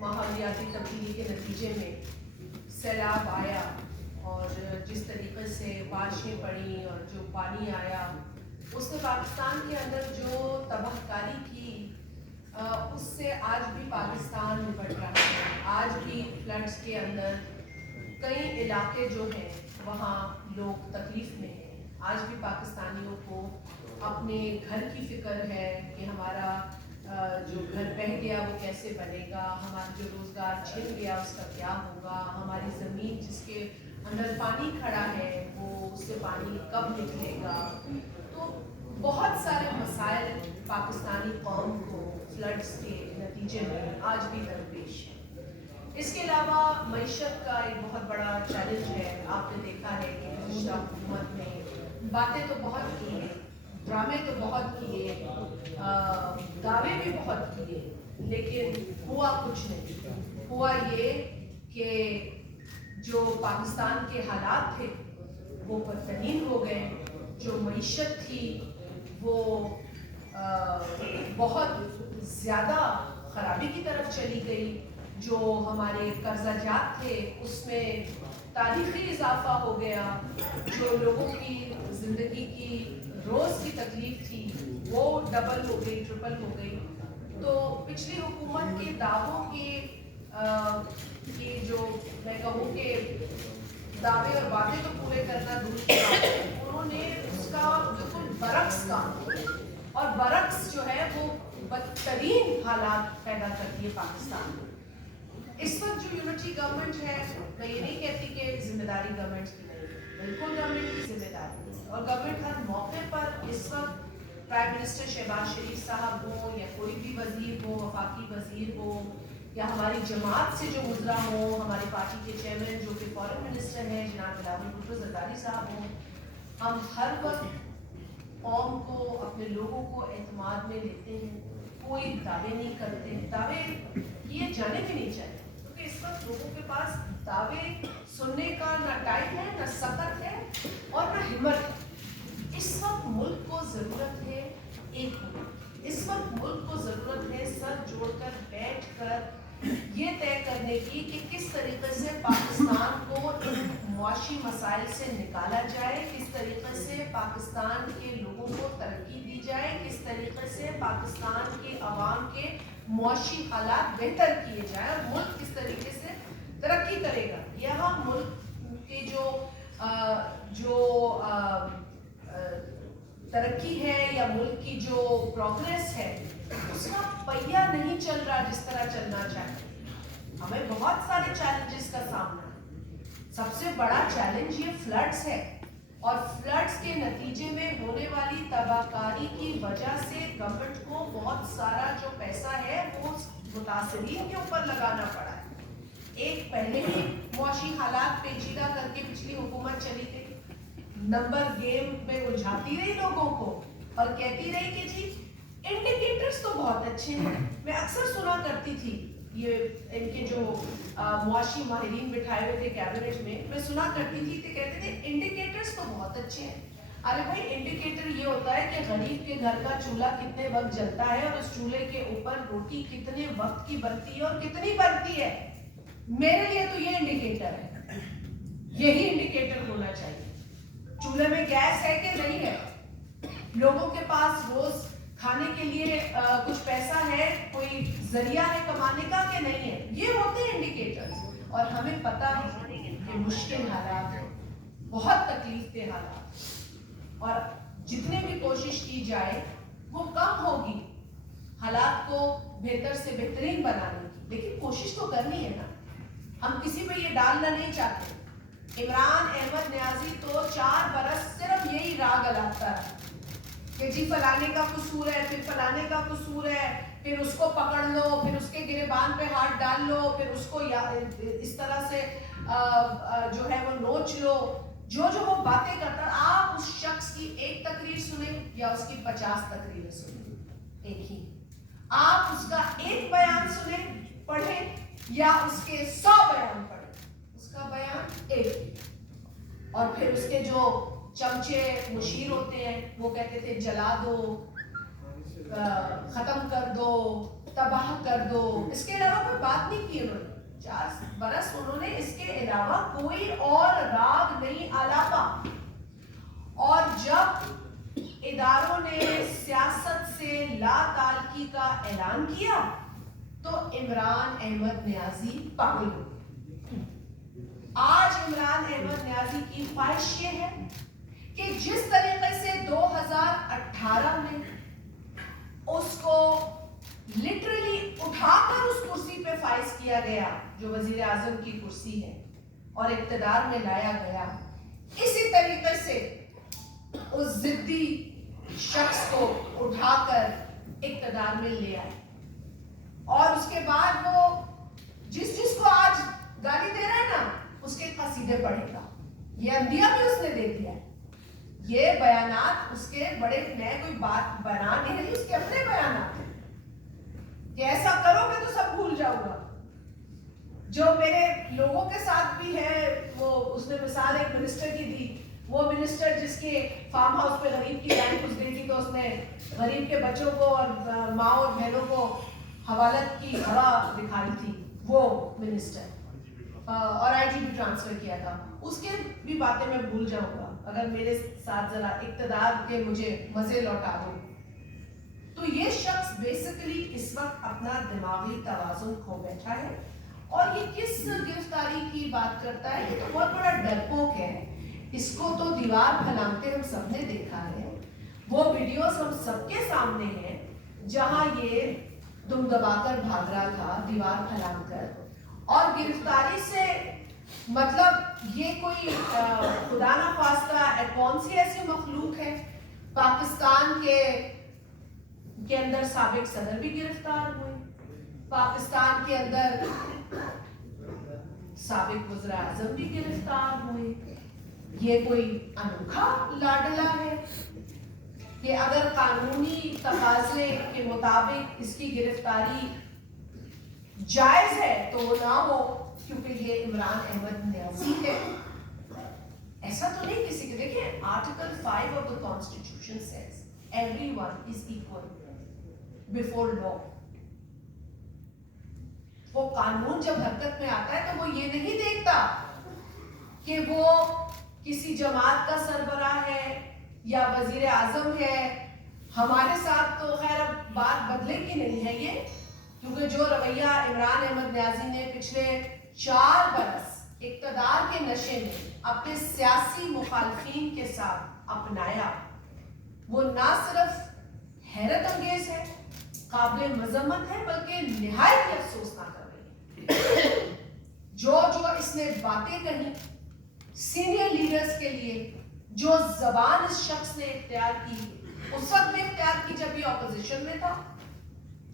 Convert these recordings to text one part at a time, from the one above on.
ماحولیاتی تبدیلی کے نتیجے میں سیلاب آیا اور جس طریقے سے بارشیں پڑیں اور جو پانی آیا اس نے پاکستان کے اندر جو تباہ کاری کی اس سے آج بھی پاکستان نپٹ رہا ہے. آج بھی فلڈز کے اندر کئی علاقے جو ہیں وہاں لوگ تکلیف میں ہیں. آج بھی پاکستانیوں کو اپنے گھر کی فکر ہے کہ ہمارا جو گھر بہہ گیا وہ کیسے بنے گا, ہمارا جو روزگار چھن گیا اس کا کیا ہوگا, ہماری زمین جس کے اندر پانی کھڑا ہے وہ اس سے پانی کب نکلے گا. تو بہت سارے مسائل پاکستانی قوم کو فلڈز کے نتیجے میں آج بھی درپیش ہیں. اس کے علاوہ معیشت کا ایک بہت بڑا چیلنج ہے. آپ نے دیکھا ہے کہ گزشتہ حکومت نے باتیں تو بہت کی ہیں, ڈرامے تو بہت کیے, دعوے بھی بہت کیے, لیکن ہوا کچھ نہیں. ہوا یہ کہ جو پاکستان کے حالات تھے وہ بدترین ہو گئے. جو معیشت تھی وہ بہت زیادہ خرابی کی طرف چلی گئی. جو ہمارے قرضہ جات تھے اس میں تاریخی اضافہ ہو گیا. جو لوگوں کی زندگی کی روز کی تکلیف تھی وہ ڈبل ہو گئی, ٹرپل ہو گئی. تو پچھلی حکومت کے دعووں کی جو میں کہوں کہ دعوے اور وعدے تو پورے کرنا دور کی بات ہے, انہوں نے اس کا بالکل برعکس کام کیا اور برعکس جو ہے وہ بدترین حالات پیدا کرتی ہے پاکستان میں. اس وقت جو یونٹی گورنمنٹ ہے, میں یہ نہیں کہتی کہ ذمہ داری گورنمنٹ کی نہیں, بالکل گورنمنٹ کی ذمہ داری ہے اور گورنمنٹ ہر موقع پر اس وقت پرائم منسٹر شہباز شریف صاحب ہو یا کوئی بھی وزیر ہو, وفاقی وزیر ہو یا ہماری جماعت سے جو گزرا ہو, ہماری پارٹی کے چیئرمین جو کہ فارن منسٹر ہیں جناب بلاول بھٹو زرداری صاحب ہوں, ہم ہر وقت قوم کو, اپنے لوگوں کو اعتماد میں لیتے ہیں. کوئی دعوے نہیں کرتے, دعوے کیے جانے بھی نہیں چاہیے کیونکہ اس وقت لوگوں کے پاس دعوے سننے کا نہ ٹائم ہے, نہ سخت ہے اور نہ ہمت ہے. اس وقت ملک کو ضرورت ہے ایک ہونا. اس وقت ملک کو ضرورت ہے سر جوڑ کر بیٹھ کر یہ طے کرنے کی کہ کس طریقے سے پاکستان کو ان معاشی مسائل سے نکالا جائے, کس طریقے سے پاکستان کے لوگوں کو ترقی دی جائے, کس طریقے سے پاکستان کے عوام کے معاشی حالات بہتر کیے جائیں اور ملک کس طریقے سے ترقی کرے گا. یہاں ملک کے جو ترقی ہے یا ملک کی جو پروگریس ہے اس کا پہیہ نہیں چل رہا جس طرح چلنا چاہیے. ہمیں بہت سارے چیلنجز کا سامنا ہے. سب سے بڑا چیلنج یہ فلڈز ہے اور فلڈز کے نتیجے میں ہونے والی تباہ کاری کی وجہ سے گورنمنٹ کو بہت سارا جو پیسہ ہے وہ متاثرین کے اوپر لگانا پڑا ہے. ایک پہلے ہی معاشی حالات پیچیدہ کر کے پچھلی حکومت چلی گئی, نمبر گیم میں الجھاتی رہی لوگوں کو اور کہتی رہی کہ جی انڈیکیٹرز تو بہت اچھے ہیں. میں اکثر سنا کرتی تھی یہ ان کے جو معاشی ماہرین بٹھائے ہوئے تھے کیبنٹ میں سنا کرتی تھی تو کہتے تھے انڈیکیٹرز تو بہت اچھے ہیں. ارے بھائی انڈیکیٹر یہ ہوتا ہے کہ غریب کے گھر کا چولہا کتنے وقت جلتا ہے اور اس چولہے کے اوپر روٹی کتنے وقت کی بنتی ہے اور کتنی بنتی ہے. میرے لیے تو یہ انڈیکیٹر ہے, یہی انڈیکیٹر ہونا چاہیے. چولہے میں گیس ہے کہ نہیں ہے, لوگوں کے پاس روز کھانے کے لیے کچھ پیسہ ہے, کوئی ذریعہ ہے کمانے کا کہ نہیں ہے, یہ ہوتے ہیں انڈیکیٹرز. اور ہمیں پتہ ہے کہ مشکل حالات ہیں, بہت تکلیف دہ حالات, اور جتنی بھی کوشش کی جائے وہ کم ہوگی حالات کو بہتر سے بہترین بنانے کی, لیکن کوشش تو کرنی ہے نا. ہم کسی پہ یہ ڈالنا نہیں چاہتے. عمران احمد نیازی تو 4 برس صرف یہی راگ الاپتا رہا کہ جی فلانے کا قصور ہے, پھر فلانے کا قصور ہے, پھر اس کو پکڑ لو, پھر اس کے گریبان پہ ہاتھ ڈال لو, پھر اس کو اس طرح سے جو ہے وہ نوچ لو. جو وہ باتیں کرتا, آپ اس شخص کی ایک تقریر سنیں یا اس کی 50 تقریریں سنیں, ایک ہی. آپ اس کا ایک بیان سنیں پڑھیں یا اس کے 100 بیان پڑھیں, اس کا بیان ایک ہی. اور پھر اس کے جو چمچے مشیر ہوتے ہیں وہ کہتے تھے جلا دو, ختم کر دو, तबाह कर दो, इसके अलावा कोई बात नहीं की उन्होंने। 4 बरस उन्होंने इसके अलावा कोई और राग नहीं आलापा। और जब इदारों ने सियासत से ला ताल्लुकी का ऐलान किया तो इमरान अहमद न्याजी पागल हो गए। आज इमरान अहमद न्याजी की ख्वाहिश ये है कि जिस तरीके से 2018 में उसको लिटरली उठाकर उस कुर्सी पे फाइज किया गया जो वजीर आजम की कुर्सी है और इक्तदार में लाया गया, इसी तरीके से उस जिद्दी शख्स को उठाकर इक्तदार में ले आए। और उसके बाद वो जिसको आज गाली दे रहा है ना, उसके कसीदे पढ़ेगा। ये अंदिया भी उसने दे दिया है। ये बयानात उसके बड़े, मैं कोई बात बना नहीं रही, उसके अपने बयानात हैं कि ऐसा करोगे तो सब भूल जाऊंगा। जो मेरे लोगों के साथ भी है, वो उसने मिसाल एक मिनिस्टर की दी, वो मिनिस्टर जिसके फार्म हाउस पे गरीब की लैंड घुस गई थी तो उसने गरीब के बच्चों को और माँ और बहनों को हवालत की हवा दिखाई थी, वो मिनिस्टर, और आईजीपी ट्रांसफर किया था। उसके भी बातें मैं भूल जाऊंगा अगर मेरे साथ जरा इक्तदार के मुझे मजे लौटा दो। तो ये शख्स बेसिकली इस वक्त अपना दिमागी तवाज़ुन खो बैठा है। और ये किस गिरफ्तारी की बात करता है? ये तो बहुत बड़ा डरपोक है। इसको तो दीवार फैलाते हम सबने देखा है, वो वीडियोस हम सबके सामने हैं जहां ये दुम दबाकर भाग रहा था दीवार फैलाकर। और गिरफ्तारी से मतलब ये कोई खुदा ना खास्ता कौन सी ऐसी मखलूक है? पाकिस्तान के अंदर साबिक सदर भी गिरफ्तार हुए, पाकिस्तान के अंदर साबिक वज़ीर आज़म भी गिरफ्तार हुए। ये कोई अनोखा लाडला है कि अगर कानूनी तकाज़े के मुताबिक इसकी गिरफ्तारी जायज है तो वो ना हो क्योंकि ये इमरान अहमद न्याजी है। ऐसा तो नहीं किसी के। देखिए article 5 of the constitution says everyone is equal before law. वो कानून जब हरकत में आता है तो वो ये नहीं देखता कि वो किसी जमात का सरबराह है या वजीर आजम है। हमारे साथ तो खैर अब बात बदलेगी नहीं है ये, क्योंकि जो रवैया इमरान अहमद न्याजी ने पिछले 4 बरस इक्तदार के नशे में अपने सियासी मुखालफीन के साथ अपनाया, वो ना सिर्फ हैरत अंगेज है, काबिल मजम्मत है, बल्कि निहायत अफसोसनाक कर रही है। जो इसने बातें कही सीनियर लीडर्स के लिए, जो जबान इस शख्स ने इख्तियार की, उस वक्त में इख्तियार की जब ये ऑपोजिशन में था,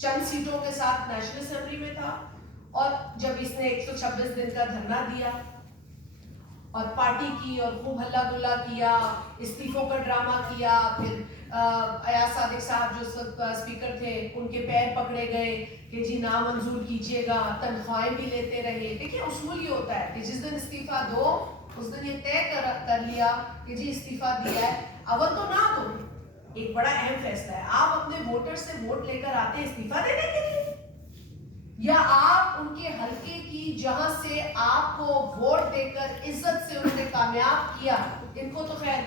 चंद सीटों के साथ नेशनल असेंबली में था, और जब इसने 126 दिन का धरना दिया और पार्टी की और खूब हल्ला गुल्ला किया, इस्तीफों का ड्रामा किया, फिर अयाज सादिक साहब जो स्पीकर थे उनके पैर पकड़े गए कि जी ना मंजूर कीजिएगा, तनख्वाहें भी लेते रहे। देखिए उसूल ये होता है कि जिस दिन इस्तीफा दो उस दिन ये तय कर लिया कि जी इस्तीफा दिया है, अवल तो ना दो। एक बड़ा अहम फैसला है, आप अपने वोटर से वोट लेकर आते हैं इस्तीफा देने के लिए, या आप उनके हलके की जहां से आपको वोट देकर इज्जत से उन्होंने कामयाब किया, इनको तो खैर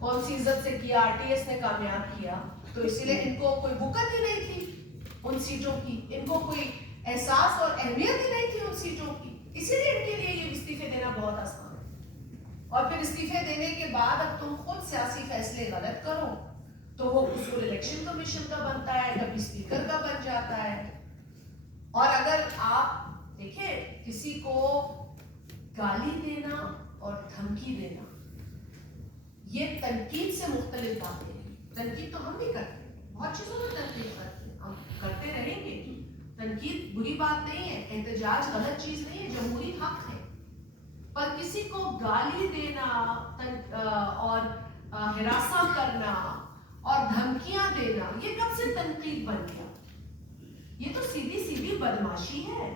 कौन सी इज्जत से किया, आरटीएस ने कामयाब किया, तो इसीलिए इनको कोई बुकत ही नहीं थी उन सीटों की, इनको कोई एहसास और अहमियत ही नहीं थी उन सीटों की, इसीलिए इनके लिए ये इस्तीफे देना बहुत आसान है। और फिर इस्तीफे देने के बाद अब तुम खुद सियासी फैसले गलत करो तो वो उसूल इलेक्शन कमीशन का बनता है, कभी स्पीकर का बन जाता है। और अगर आप देखिए किसी को गाली देना और धमकी देना ये तनकीद से मुख्तलिफ बातें हैं। तनकीद तो हम भी करते हैं, बहुत चीजों में तनकीद करते हैं, हम करते रहेंगे। तनकीद बुरी बात नहीं है, एहतजाज गलत चीज नहीं है, जमहूरी हक है। पर किसी को गाली देना और हिरासा करना और धमकियां देना ये कब से तनकीद बन गया? ये तो सीधी सीधी बदमाशी है,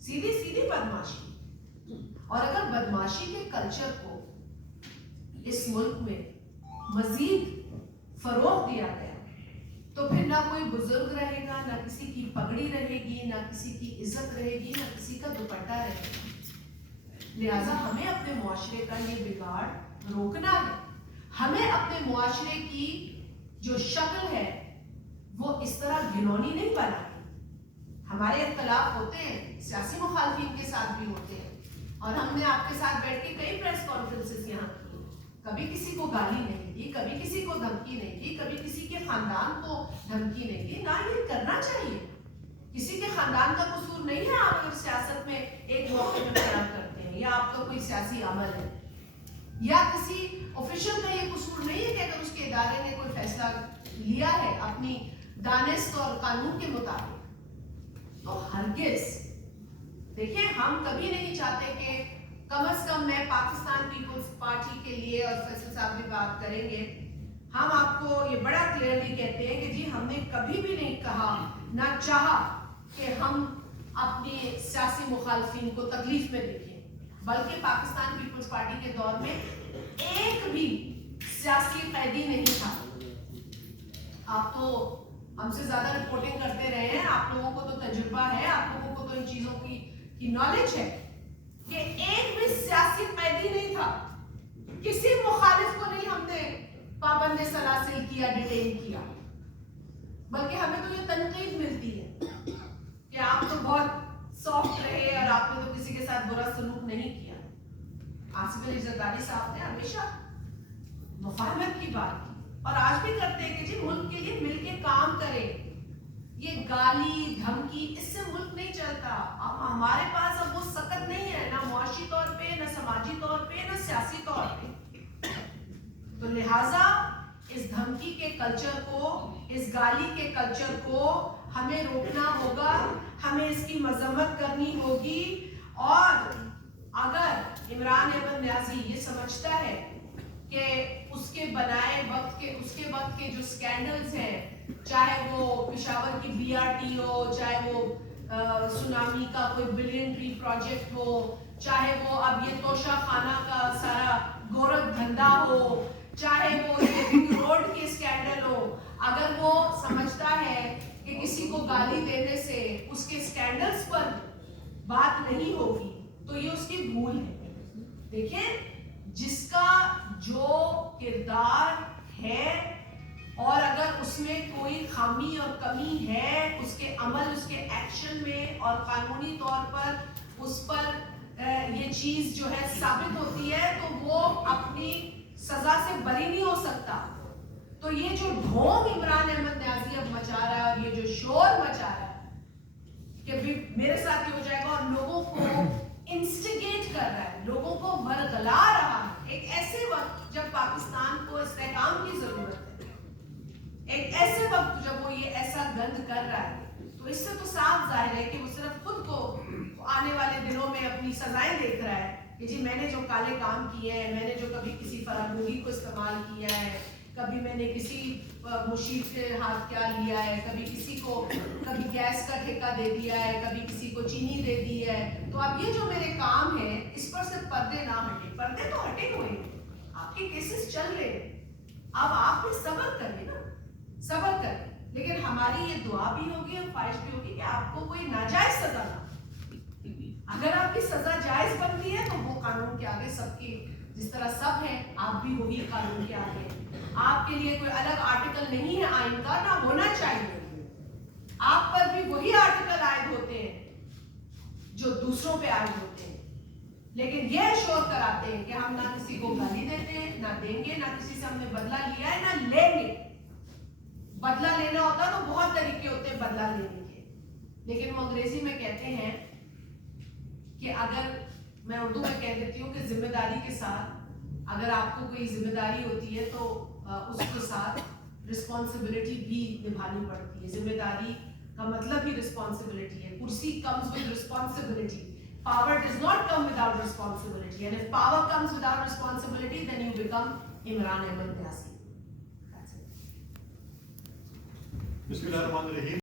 सीधी सीधी बदमाशी। और अगर बदमाशी के कल्चर को इस मुल्क में मजीद फरोग दिया गया तो फिर ना कोई बुजुर्ग रहेगा, ना किसी की पगड़ी रहेगी, ना किसी की इज्जत रहेगी, ना किसी का दुपट्टा रहेगा। लिहाजा हमें अपने मुआशरे का ये बिगाड़ रोकना है। हमें अपने मुआशरे की जो शक्ल है वो इस तरह घिनौनी नहीं बनानी। हमारे इख्तलाफ होते हैं, सियासी मुखालफिन के साथ भी होते हैं, और हमने आपके साथ बैठ के कई प्रेस कॉन्फ्रेंसेस यहाँ की। कभी किसी को गाली नहीं दी, कभी किसी को धमकी नहीं दी, कभी किसी के खानदान को धमकी नहीं दी। ना ये करना चाहिए। किसी के खानदान का कसूर नहीं है आप अगर सियासत में एक मौके पर बयान करते हैं, या आपका कोई सियासी अमल है, या किसी ऑफिशियल का ये कसूर नहीं है कि अगर उसके इदारे ने कोई फैसला लिया है अपनी दानिश और कानून के मुताबिक, तो हरगिज देखिए हम कभी नहीं चाहते कि कम से कम मैं पाकिस्तान पीपल्स पार्टी के लिए, और फैसल साहब भी बात करेंगे, हम आपको ये बड़ा क्लियरली कहते हैं कि जी हमने कभी भी नहीं कहा ना चाहा कि हम अपनी सियासी मुखालफिन को तकलीफ में देखें, बल्कि पाकिस्तान पीपल्स पार्टी के दौर में एक भी सियासी कैदी नहीं था। आप तो हमसे ज्यादा रिपोर्टिंग करते रहे हैं, आप लोगों को तो तजुर्बा है, आप लोगों को तो इन चीजों की नॉलेज है कि एक भी सियासी कैदी नहीं था। किसी मुखालिफ को नहीं हमने पाबंद सलासिल किया, डिटेन किया, बल्कि हमें तो ये तनकीद मिलती है कि आप तो बहुत सॉफ्ट रहे और आपने तो किसी के साथ बुरा सलूक नहीं किया। आसिफ अली जरदारी साहब ने हमेशा मुफाहमत की बात की, और आज भी करते हैं कि जी मुल्क के लिए मिलके काम करें। ये गाली धमकी इससे मुल्क नहीं चलता। अब हमारे पास अब वो सकत नहीं है, ना मुआशी तौर पे, ना समाजी तौर पे, ना सियासी तौर पे। तो लिहाजा इस धमकी के कल्चर को, इस गाली के कल्चर को हमें रोकना होगा, हमें इसकी मजम्मत करनी होगी। और अगर इमरान अहमद न्याजी ये समझता है कि उसके बनाए उसके वक्त के जो स्कैंडल्स हैं, चाहे वो पेशावर की बीआरटी हो, चाहे वो सुनामी का कोई बिलियन ट्री प्रोजेक्ट हो, चाहे वो अब ये तोशा खाना का सारा गोरख धंधा हो, चाहे वो ये रिंग रोड के स्कैंडल हो, अगर वो समझता है कि किसी को गाली देने से उसके स्कैंडल्स पर बात नहीं होगी, तो ये उसकी भूल है। देखिए जिसका जो किरदार है, और अगर उसमें कोई खामी और कमी है उसके अमल, उसके एक्शन में, और कानूनी तौर पर उस पर ये चीज जो है साबित होती है, तो वो अपनी सजा से बरी नहीं हो सकता। तो ये जो ढोंग इमरान अहमद न्याजी अब मचा रहा है, और ये जो शोर मचा रहा है कि भी मेरे साथ ही हो जाएगा, और लोगों को इंस्टिगेट कर रहा है, लोगों को वरगला रहा है, एक ऐसे वक्त जब पाकिस्तान को इस्तेहकाम की जरूरत है, एक ऐसे वक्त जब वो ये ऐसा गंद कर रहा है, तो इससे तो साफ जाहिर है कि वो सिर्फ खुद को आने वाले दिनों में अपनी सजाएं देख रहा है कि जी मैंने जो काले काम किए हैं, मैंने जो कभी किसी फरामूगी को इस्तेमाल किया है, कभी मैंने किसी मुशीर के हाथ क्या लिया है, कभी किसी को कभी गैस का ठेका दे दिया है, कभी किसी को चीनी दे दी है, तो अब ये जो मेरे काम है इस पर सिर्फ पर्दे ना हटे। पर्दे तो हटे हुए हैं, आपके केसेस चल रहे हैं, अब आप भी सब्र करिए ना, सब्र करें। लेकिन हमारी ये दुआ भी होगी और ख्वाहिश भी होगी कि आपको कोई नाजायज सजा ना, अगर आपकी सजा जायज बनती है तो वो कानून के आगे सबकी, जिस तरह सब है आप भी वही कानून के आगे। आपके लिए कोई अलग आर्टिकल नहीं है आइन का, ना होना चाहिए। आप पर भी वही आर्टिकल आयद होते हैं जो दूसरों पे आयद होते हैं, लेकिन ये अश्योर कराते हैं कि हम ना किसी को गाली देते हैं, ना देंगे, ना किसी से हमने बदला लिया है, ना लेंगे। बदला लेना होता तो बहुत तरीके होते हैं बदला लेने के, लेकिन वो अंग्रेजी में कहते हैं कि अगर, मैं उर्दू में कह देती हूँ कि जिम्मेदारी के साथ अगर आपको कोई जिम्मेदारी होती है तो उसके साथ रिस्पॉन्सिबिलिटी भी निभानी पड़ती है। जिम्मेदारी का मतलब ही रिस्पॉन्सिबिलिटी है। कुर्सी comes with responsibility, power does not come without responsibility, and if power comes without responsibility then you become Imran Ahmad Niazi. बिस्मिल्लाहिर्रहमानिर्रहीम।